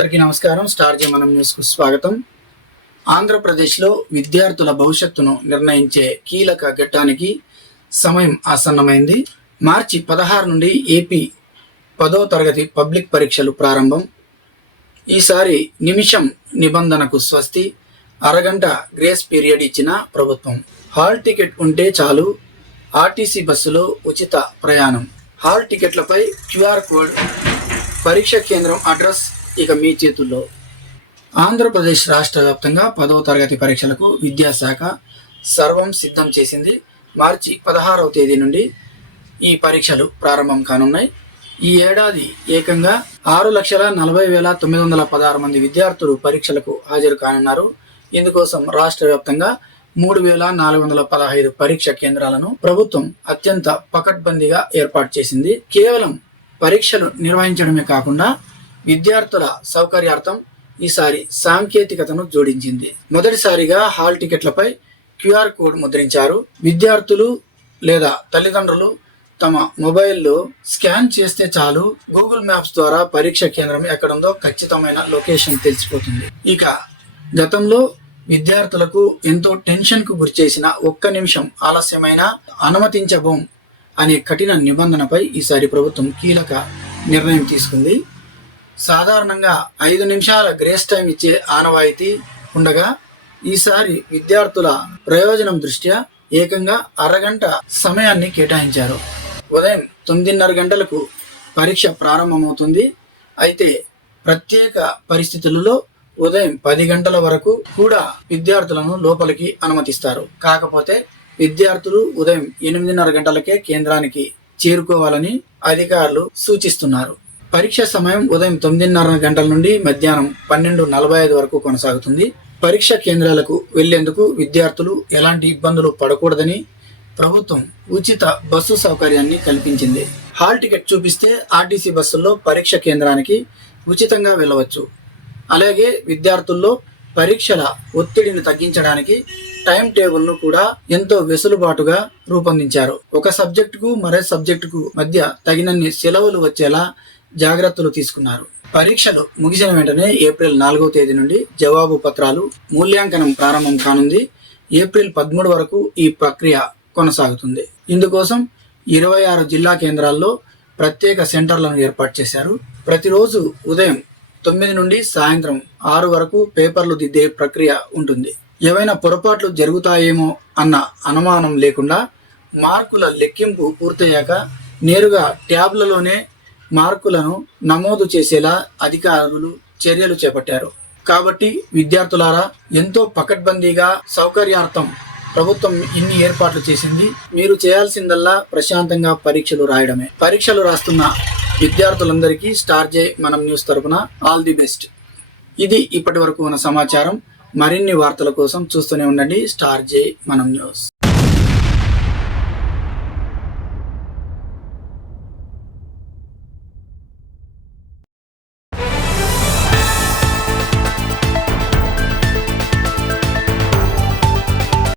అందరికీ నమస్కారం. స్టార్ జే మనం న్యూస్ కు స్వాగతం. ఆంధ్రప్రదేశ్లో విద్యార్థుల భవిష్యత్తును నిర్ణయించే కీలక ఘట్టానికి సమయం ఆసన్నమైంది. మార్చి 16 నుండి ఏపీ 10వ తరగతి పబ్లిక్ పరీక్షలు ప్రారంభం. ఈసారి నిమిషం నిబంధనకు స్వస్తి, అరగంట గ్రేస్ పీరియడ్ ఇచ్చిన ప్రభుత్వం. హాల్ టికెట్ ఉంటే చాలు, ఆర్టీసీ బస్సులో ఉచిత ప్రయాణం. హాల్ టికెట్లపై క్యూఆర్ కోడ్, పరీక్ష కేంద్రం అడ్రస్ ఇక మీ చేతుల్లో. ఆంధ్రప్రదేశ్ రాష్ట్ర వ్యాప్తంగా 10వ తరగతి పరీక్షలకు విద్యాశాఖ సర్వం సిద్ధం చేసింది. మార్చి 16వ తేదీ నుండి ఈ పరీక్షలు ప్రారంభం కానున్నాయి. ఈ ఏడాది ఏకంగా 6,40,916 మంది విద్యార్థులు పరీక్షలకు హాజరు కానున్నారు. ఇందుకోసం రాష్ట్ర వ్యాప్తంగా 3,415 పరీక్ష కేంద్రాలను ప్రభుత్వం అత్యంత పకడ్బందీగా ఏర్పాటు చేసింది. కేవలం పరీక్షలు నిర్వహించడమే కాకుండా విద్యార్థుల సౌకర్యార్థం ఈసారి సాంకేతికతను జోడించింది. మొదటిసారిగా హాల్ టికెట్లపై క్యూఆర్ కోడ్ ముద్రించారు. విద్యార్థులు లేదా తల్లిదండ్రులు తమ మొబైల్లో స్కాన్ చేస్తే చాలు, గూగుల్ మ్యాప్స్ ద్వారా పరీక్ష కేంద్రం ఎక్కడుందో ఖచ్చితమైన లొకేషన్ తెలిసిపోతుంది. ఇక గతంలో విద్యార్థులకు ఎంతో టెన్షన్కు గురిచేసిన 1 నిమిషం ఆలస్యమైన అనుమతించబోం అనే కఠిన నిబంధనపై ఈసారి ప్రభుత్వం కీలక నిర్ణయం తీసుకుంది. సాధారణంగా 5 నిమిషాల గ్రేస్ టైం ఇచ్చే ఆనవాయితీ ఉండగా ఈసారి విద్యార్థుల ప్రయోజనం దృష్ట్యా ఏకంగా అరగంట సమయాన్ని కేటాయించారు. ఉదయం 9:30 గంటలకు పరీక్ష ప్రారంభమవుతుంది. అయితే ప్రత్యేక పరిస్థితులలో ఉదయం 10 గంటల వరకు కూడా విద్యార్థులను లోపలికి అనుమతిస్తారు. కాకపోతే విద్యార్థులు ఉదయం 8:30 గంటలకే కేంద్రానికి చేరుకోవాలని అధికారులు సూచిస్తున్నారు. పరీక్ష సమయం ఉదయం 9:30 గంటల నుండి మధ్యాహ్నం 12:45 వరకు కొనసాగుతుంది. పరీక్ష కేంద్రాలకు వెళ్లేందుకు విద్యార్థులు ఎలాంటి ఇబ్బందులు పడకూడదని ప్రభుత్వం ఉచిత బస్సు సౌకర్యాన్ని కల్పించింది. హాల్ టికెట్ చూపిస్తే ఆర్టీసీ బస్సుల్లో పరీక్ష కేంద్రానికి ఉచితంగా వెళ్ళవచ్చు. అలాగే విద్యార్థుల్లో పరీక్షల ఒత్తిడిని తగ్గించడానికి టైం టేబుల్ను కూడా ఎంతో వెసులుబాటుగా రూపొందించారు. ఒక సబ్జెక్టుకు మరో సబ్జెక్టుకు మధ్య తగినన్ని సెలవులు వచ్చేలా జాగ్రత్తలు తీసుకున్నారు. పరీక్షలు ముగిసిన వెంటనే ఏప్రిల్ 4వ తేదీ నుండి జవాబు పత్రాలు మూల్యాంకనం ప్రారంభం కానుంది. ఏప్రిల్ 13 వరకు ఈ ప్రక్రియ కొనసాగుతుంది. ఇందుకోసం 26 జిల్లా కేంద్రాల్లో ప్రత్యేక సెంటర్లను ఏర్పాటు చేశారు. ప్రతిరోజు ఉదయం 9 నుండి సాయంత్రం 6 వరకు పేపర్లు దిద్దే ప్రక్రియ ఉంటుంది. ఏవైనా పొరపాట్లు జరుగుతాయేమో అన్న అనుమానం లేకుండా మార్కుల లెక్కింపు పూర్తయ్యాక నేరుగా ట్యాబ్లలోనే మార్కులను నమోదు చేసేలా అధికారులు చర్యలు చేపట్టారు. కాబట్టి విద్యార్థులారా, ఎంతో పకడ్బందీగా సౌకర్యార్థం ప్రభుత్వం ఇన్ని ఏర్పాట్లు చేసింది. మీరు చేయాల్సిందల్లా ప్రశాంతంగా పరీక్షలు రాయడమే. పరీక్షలు రాస్తున్న విద్యార్థులందరికీ స్టార్ జే మనం న్యూస్ తరపున ఆల్ ది బెస్ట్. ఇది ఇప్పటి వరకు ఉన్న సమాచారం. మరిన్ని వార్తల కోసం చూస్తూనే ఉండండి స్టార్ జే మనం న్యూస్.